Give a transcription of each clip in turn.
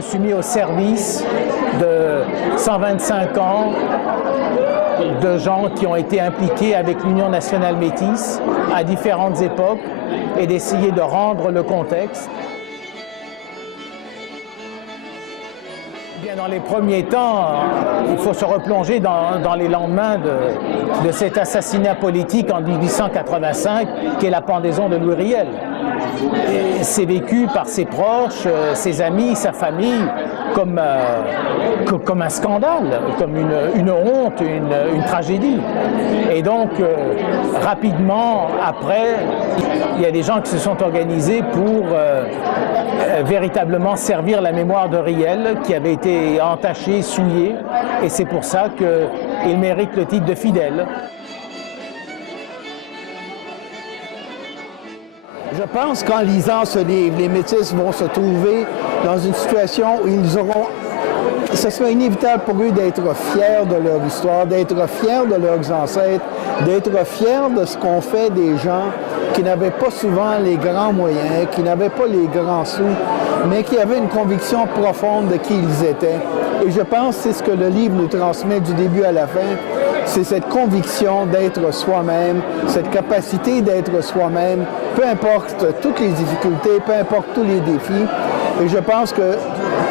me suis mis au service de 125 ans de gens qui ont été impliqués avec l'Union nationale métisse à différentes époques et d'essayer de rendre le contexte. Bien, dans les premiers temps, il faut se replonger dans les lendemains de cet assassinat politique en 1885 qui est la pendaison de Louis Riel. C'est vécu par ses proches, ses amis, sa famille comme un scandale, comme une honte, une tragédie. Et donc, rapidement, après, il y a des gens qui se sont organisés pour véritablement servir la mémoire de Riel, qui avait été entachée, souillée, et c'est pour ça qu'il mérite le titre de fidèle. Je pense qu'en lisant ce livre, les Métis vont se trouver dans une situation où ce sera inévitable pour eux d'être fiers de leur histoire, d'être fiers de leurs ancêtres, d'être fiers de ce qu'ont fait des gens qui n'avaient pas souvent les grands moyens, qui n'avaient pas les grands sous, mais qui avaient une conviction profonde de qui ils étaient. Et je pense que c'est ce que le livre nous transmet du début à la fin, c'est cette conviction d'être soi-même, cette capacité d'être soi-même, peu importe toutes les difficultés, peu importe tous les défis. Et je pense que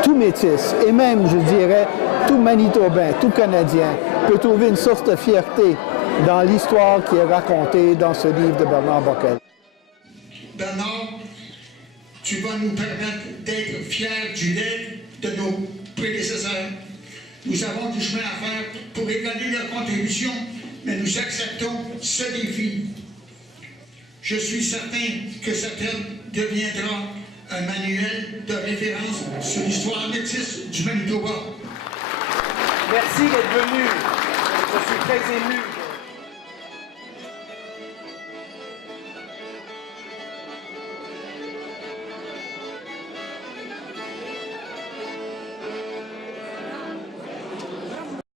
tout Métis, et même, je dirais, tout Manitobain, tout Canadien, peut trouver une source de fierté dans l'histoire qui est racontée dans ce livre de Bernard Bockel. Bernard, tu vas nous permettre d'être fiers du lait de nos prédécesseurs. Nous avons du chemin à faire pour évaluer leur contribution, mais nous acceptons ce défi. Je suis certain que cette œuvre deviendra un manuel de référence sur l'histoire métisse du Manitoba. Merci d'être venu. Je suis très ému.